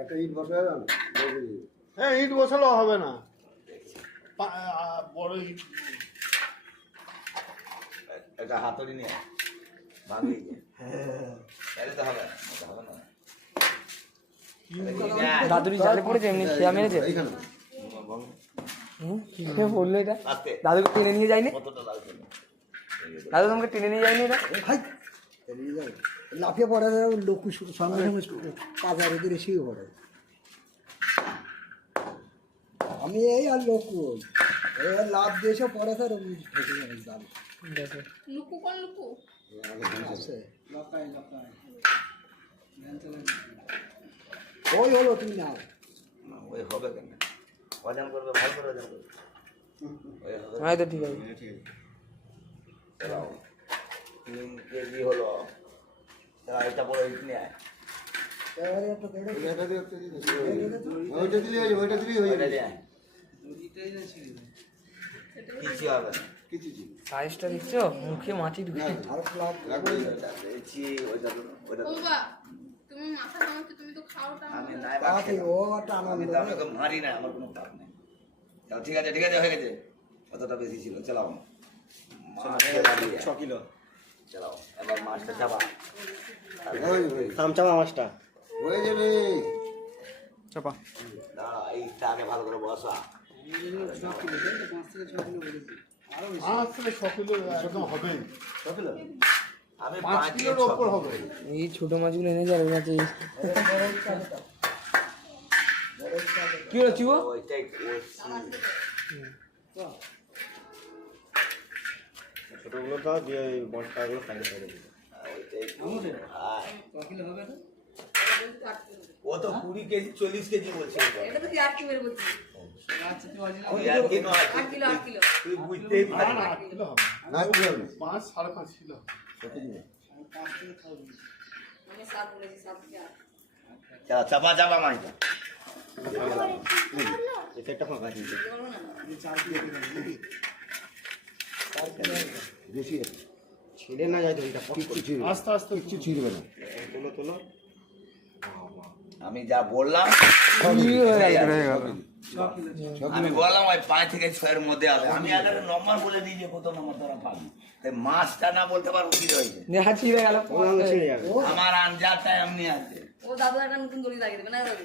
একটা ইট বসায় না, হ্যাঁ ইট বসালেও হবে না, বড় ইট। একটা হাতুড়ি নিয়ে ভাঙিয়ে তাহলে তো হবে না, হবে না। দাদুরি জালে পড়েছে এমনি খেয়া মেরেছে। কে বললো এটা? দাদুকে টেনে নিয়ে যায়নি? দাদু তোমাকে টেনে নিয়ে যায়নি এটা? লাফিয়ে পড়ে লোক সঙ্গে সঙ্গে কাজা রেখে রেসিয়ে পড়ে। আমি এই আর লোক লাভ দিয়েছে পরে স্যার ফেসে যাবে জাল। লুকু কোন লুকু? আছে ওই হলো তুমি নাও। ওই হবে কেন? ওজন করবে, ভালো করে ওজন করবে। হ্যাঁ তো ঠিক আছে। 3 কেজি হলো। এটা বড় ইট নিয়ে আয়। ওইটা দিলে ওইটা দিলেই হয়ে যাবে। কিছু হবে না। কিছু সাইজটা দেখছো? মুখে মাছি ঢুকে। আর ফ্লাগ বাবা তুমি মাথা কামাচ্ছ, তুমি তো খাওটা আমি নাই আছে ও একটা আমি আনন্দ। তো আমাকে মারি না, আমার কোনো পাপ নেই। চল ঠিক আছে, ঠিক আছে, হয়ে গেছে। কতটা বেশি ছিল, চালাও। 6 কিলো চালাও, এবার মাছটা চাপা। চামচামা মাছটা হয়ে যাবে। চাপা। দাঁড়া, এইটা আগে ভালো করে বসা। 5 থেকে 6 কিলো একদম হবে। আমি 5 5 কিলোর ওপর হবে। এই ছোট মাছগুলো এনে যাবে না। কি হলো চিবো? ওইটাই ছোটগুলো দাও দিয়ে বড়টাগুলো সাইডে করে দিও। ও তো 20 কেজি 40 কেজি বলছে। এটা তো 8 কিলো বলছি। তুই 8 কিলো 8 কিলো তুই বুঝতেই না পারবি না না। 8 কিলো হবে। না কি হবে? 5 5.5 কিলো। আমি 7 বলেছি 7 কি 8। চাপা চাপা চাপা মাছটা। এটা একটা ফাঁকা আছে বলো না বেশি আছে। ছেড়ে না যায় তো এটা কিচ্ছু ছিড়বে আস্তে আস্তে কিচ্ছু ছিড়বে না। তোলো তোলো আমি যা বললাম, আমি বললাম ওই 5 থেকে 6 এর মধ্যে হবে। আমি আগে নম্বর বলে দিই যে কত নম্বর তোরা পাবি। তাই মাছটা না বলতে পারবো কি রয়েছে। ছিঁড়ে গেল। ছেড়ে যাবে আমার আনজাটা এমনি আছে। ও দাদু একটা নতুন দড়ি লাগিয়ে দেবে না দাদু?